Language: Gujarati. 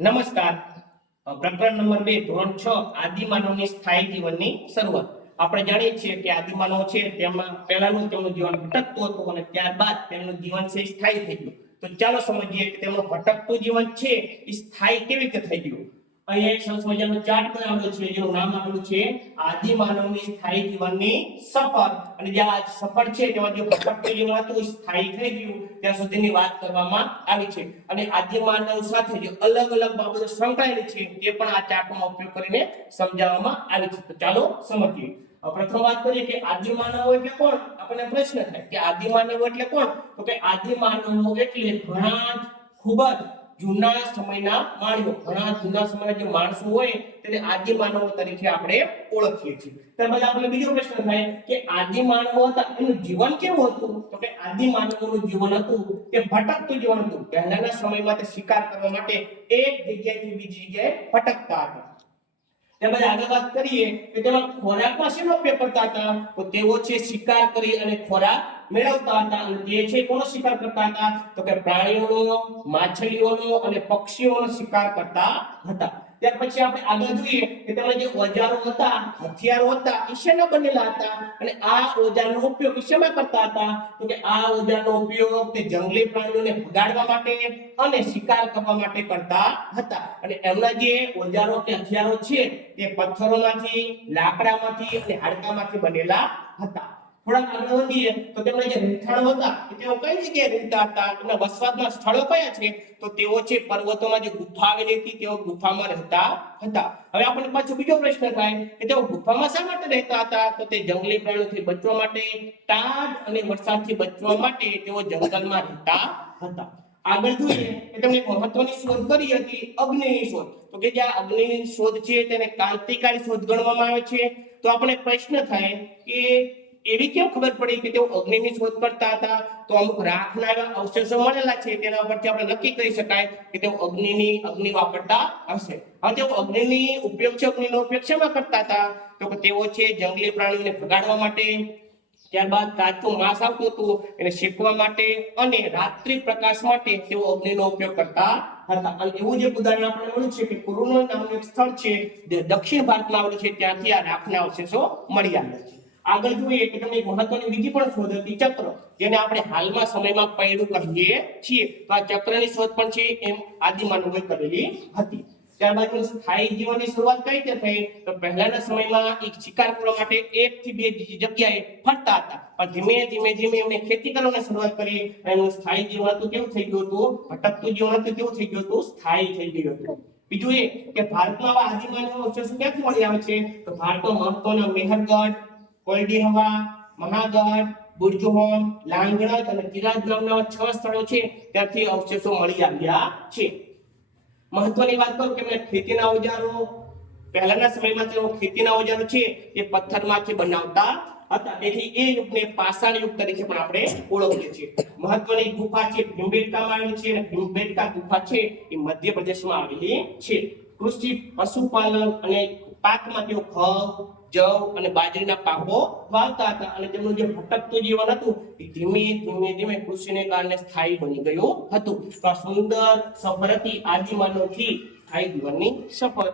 નમસ્કાર. પ્રકરણ નંબર 2 ધોરણ 6 આદિમાનવની સ્થાયી જીવનની શરૂઆત. આપણે જાણીએ છીએ કે આદિમાનવ છે તેમાં પહેલાનું તેમનું જીવન ભટકતું હતું અને ત્યારબાદ તેમનું જીવન છે સ્થાયી થઈ ગયું. તો ચાલો સમજીએ કે તેમનું ભટકતું જીવન છે એ સ્થાયી કેવી રીતે થઈ ગયું. અહીંયા એક સરસ મજાનો ચાર્ટ બનાવેલો છે જેનું નામ આપેલું છે આદિમાનવની સ્થાયી જીવનની સફર. અને જે આ સફર છે તેમાં જે ભટકતું જીવન હતું સ્થાયી થઈ ગયું ત્યાં સુધીની વાત કરવામાં આવી છે. અને આદિમાનવ સાથે જે અલગ અલગ બાબતો સંકળાયેલી છે તે પણ આ ચાર્ટનો ઉપયોગ કરીને સમજાવવામાં આવી છે. તો ચાલો સમજીએ. પ્રથમ વાત કરીએ કે આદિમાનવ એટલે કોણ. આપણને પ્રશ્ન થાય કે આદિમાનવ એટલે કોણ. તો કે આદિમાનવો એટલે ઘણા ખૂબ જ જૂના સમયના માનવો, ઘણા જૂના સમયના જે માણસો હોય તેને આદિમાનવો તરીકે આપણે ઓળખીએ છીએ. ત્યારબાદ આપણે બીજો પ્રશ્ન થાય કે આદિમાનવો હતા એનું જીવન કેવું હતું. તો કે આદિમાનવોનું જીવન હતું તે ભટકતું જીવન હતું. પહેલાના સમયમાં તે શિકાર કરવા માટે એક જગ્યાએથી બીજી જગ્યાએ ભટકતા હતા. ત્યારબાદ આગળ વાત કરીએ કે તેમાં ખોરાકમાં શેનો ઉપયોગ કરતા હતા. તો તેઓ છે શિકાર કરી અને ખોરાક મેળવતા હતા. અને તે છે કોનો શિકાર કરતા હતા. તો કે પ્રાણીઓનો, માછલીઓનો અને પક્ષીઓનો શિકાર કરતા હતા. ત્યાર પછી આપણે આગળ જોઈએ કે તેમના જે ઓજારો હતા, હથિયારો હતા એ શેના બનેલા હતા. અને આ ઓજારનો ઉપયોગ શેમાં કરતા હતા. તો કે આ ઓજારનો ઉપયોગ તે જંગલી પ્રાણીઓને ભગાડવા માટે અને શિકાર કરવા માટે કરતા હતા. અને એમના જે ઓજારો કે હથિયારો છે તે પથ્થરોમાંથી, લાકડામાંથી અને હાડકામાંથી બનેલા હતા. થોડાક આગળ વધીએ તો તેમના જે રહેઠાણો હતા તેઓ કઈ જગ્યાએ રહેતા હતા. તેમના વસવાટના સ્થળો કયા છે. તો તેઓ છે પર્વતોમાં જે ગુફા આવેલી હતી તેઓ ગુફામાં રહેતા હતા. હવે આપણને પાછો બીજો પ્રશ્ન થાય કે તેઓ ગુફામાં શા માટે રહેતા હતા. તો તે જંગલી પ્રાણીઓથી બચવા માટે, ટાઢ અને વરસાદથી બચવા માટે તેઓ જંગલમાં રહેતા હતા. આગળ જોઈએ કે તેમણે મહત્વની શોધ કરી હતી અગ્નિની શોધ. તો કે જે અગ્નિની શોધ છે તેને ક્રાંતિકારી શોધ ગણવામાં આવે છે. તો આપણે પ્રશ્ન થાય કે એવી કેમ ખબર પડી કે તેઓ અગ્નિની શોધ કરતા હતા. તો અમુક રાખના એવા અવશેષો મળેલા છે તેના પરથી આપણે નક્કી કરી શકાય કે તેઓ અગ્નિ વાપરતા હશે. હવે તેઓ અગ્નિનો ઉપયોગ શેમાં કરતા હતા. તો કે તેઓ છે જંગલી પ્રાણીઓને ભગાડવા માટે, ત્યારબાદ કાચું માંસ આવતું હતું એને શેકવા માટે અને રાત્રિ પ્રકાશ માટે તેઓ અગ્નિનો ઉપયોગ કરતા હતા. અને એવું જે ઉદાહરણ આપણે મળ્યું છે કે કુરુનો નામનું એક સ્થળ છે જે દક્ષિણ ભારતમાં આવેલું છે ત્યાંથી આ રાખના અવશેષો મળી આવ્યા છે. આગળ જોઈએ કે તમને એક મહત્વની બીજી પણ શોધ હતી ચક્ર, જેને આપણે હાલમાં સમયમાં પૈડું કહીએ છીએ. તો આ ચક્રની શોધ પણ છે એમ આદિમાનવોએ કરેલી હતી. ત્યારબાદ સ્થાયી જીવનની શરૂઆત કઈ રીતે થઈ. તો પહેલાના સમયમાં એક શિકાર કરવા માટે એક થી બે જગ્યાએ ફરતા હતા. પણ ધીમે એમણે ખેતી કરવાની શરૂઆત કરી. એનું સ્થાયી જીવન હતું કેવું થઈ ગયું હતું. ભટકતું જીવન હતું કેવું થઈ ગયું હતું. સ્થાયી થઈ ગયું હતું. બીજું એ કે ભારતમાં આવા આદિમાનવો અવશેષો ક્યાંથી મળી આવે છે. તો ભારતમાં મહત્વના મેહરગઢ, કોલડી હવા, મહાગઢ, બુર્જહોમ, લાંગણજ અને કિરાત નામના 6 સ્થળો છે ત્યાંથી અવશેષો મળી આવ્યા છે. મહત્વની વાત કરું કે ખેતીના ઓજારો, પહેલાના સમયમાં તેઓ ખેતીના ઓજારો છે એ પથ્થરમાંથી બનાવતા હતા. તેથી એ યુગને પાષાણ યુગ તરીકે પણ આપણે ઓળખીએ છીએ. મહત્વની ગુફા છે ભીમબેટકામાં આવેલી છે અને ભીમબેટકા ગુફા છે એ મધ્યપ્રદેશમાં આવેલી છે. કૃષિ, પશુપાલન અને પાકમાં તેઓ ઘઉં, જવ અને બાજરીના પાકો વાવતા હતા. અને તેમનું જે ભટકતું જીવન હતું એ ધીમે કૃષિને કારણે સ્થાયી બની ગયું હતું. તો આ સુંદર સફર હતી આદિમાનવથી સ્થાયી જીવનની સફર.